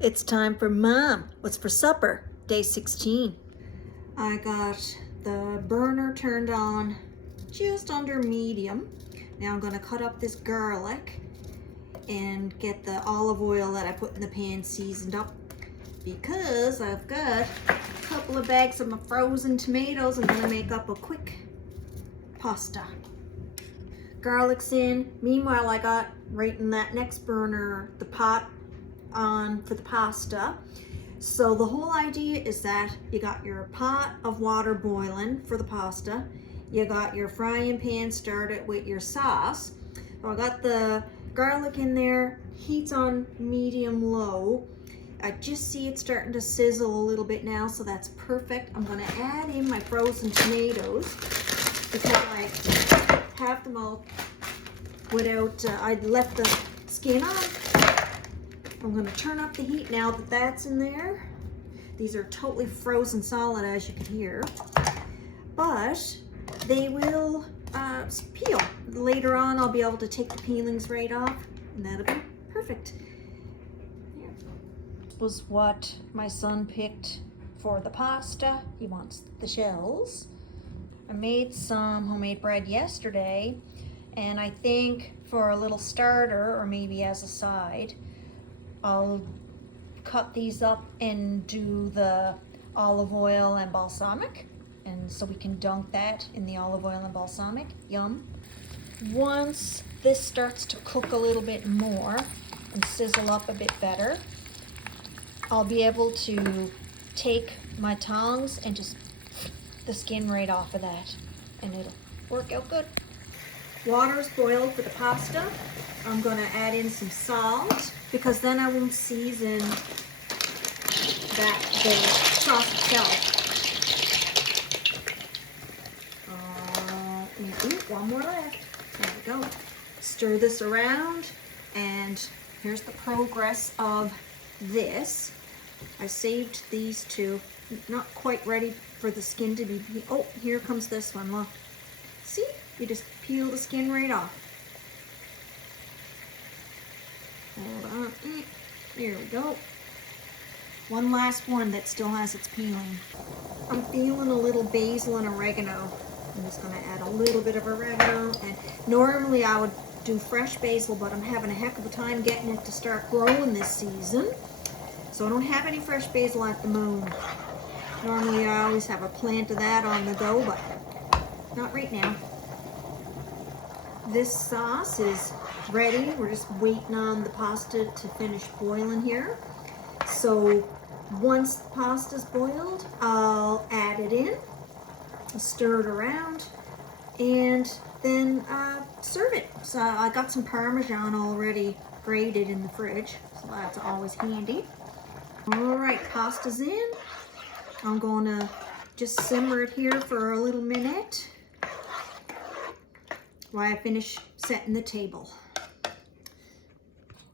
It's time for Mom. What's for supper? Day 16. I got the burner turned on just under medium. Now I'm gonna cut up this garlic and get the olive oil that I put in the pan seasoned up because I've got a couple of bags of my frozen tomatoes. I'm gonna make up a quick pasta. Garlic's in. Meanwhile, I got right in that next burner the pot on for the pasta. So the whole idea is that you got your pot of water boiling for the pasta. You got your frying pan started with your sauce. So I got the garlic in there, heat's on medium low. I just see it starting to sizzle a little bit now, so that's perfect. I'm gonna add in my frozen tomatoes because I have them all without, I left the skin on. I'm gonna turn up the heat now that that's in there. These are totally frozen solid, as you can hear, but they will peel. Later on, I'll be able to take the peelings right off, and that'll be perfect. Yeah. This was what my son picked for the pasta. He wants the shells. I made some homemade bread yesterday, and I think for a little starter, or maybe as a side, I'll cut these up and do the olive oil and balsamic, and so we can dunk that in the olive oil and balsamic. Yum. Once this starts to cook a little bit more and sizzle up a bit better, I'll be able to take my tongs and just the skin right off of that, and it'll work out good. Water's boiled for the pasta. I'm gonna add in some salt because then I won't season the sauce itself. One more left. There we go. Stir this around, and here's the progress of this. I saved these two. Not quite ready for the skin to be. Oh, here comes this one. Look. See? You just peel the skin right off. Hold on. There we go. One last one that still has its peeling. I'm feeling a little basil and oregano. I'm just going to add a little bit of oregano. And normally I would do fresh basil, but I'm having a heck of a time getting it to start growing this season. So I don't have any fresh basil at the moment. Normally I always have a plant of that on the go, but not right now. This sauce is ready. We're just waiting on the pasta to finish boiling here. So once the pasta's boiled, I'll add it in, stir it around, and then serve it. So I got some Parmesan already grated in the fridge, so that's always handy. All right, pasta's in. I'm gonna just simmer it here for a little minute while I finish setting the table.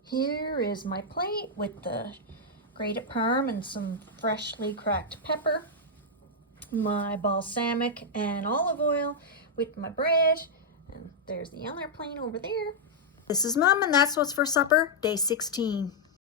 Here is my plate with the grated parm and some freshly cracked pepper, my balsamic and olive oil with my bread, and there's the other plate over there. This is Mom, and that's what's for supper, day 16.